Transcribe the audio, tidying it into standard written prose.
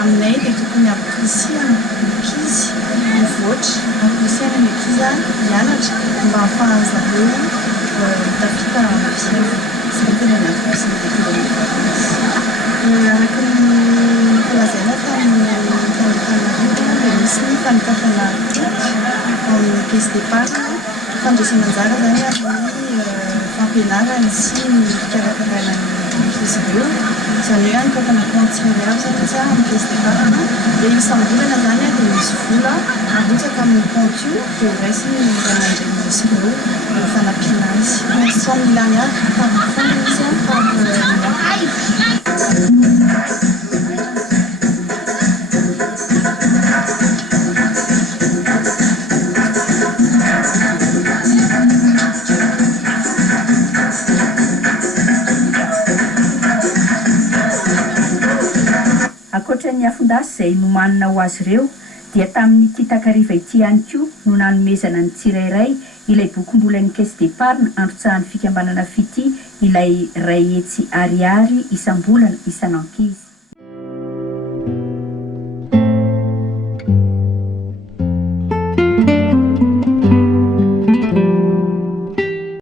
Aminay dia tokony ampirisihana ankizy mivoatra ampirisihana ny ankizy mianatra mba hahafahan'ny zareo tafita amin'ny fiainana izay tena ny ampirisihana ekolomy vakansy. Araka ny falazaina tamin'ny fanjakana dia misy ny fanokafana amin'ny caisse d'épargne fandraisana anjara zany amin'ny fampianarana sy ny fikarakarana ny ankizy ireo. Izany hoe anokafana compte tireur zany izy amin'ny caisse d'épargne dia isambolana zany dia misy vola arotsaka amin'ny compte io dia raisiny ny ray aman-drenin'izy ireo fanampiana azy. 100 000 ariary par enfant izy par mois. Ankoatran'ny afondasy izay nomanina ho azy ireo dia tamin'ity takariva ity ihany koa no nanomezana ny tsirairay ilay bokim-bolan'ny caisse d'épargne androtsahany fikambanana fity ilay ray hetsy ariary isam-bolana isan'ankizy.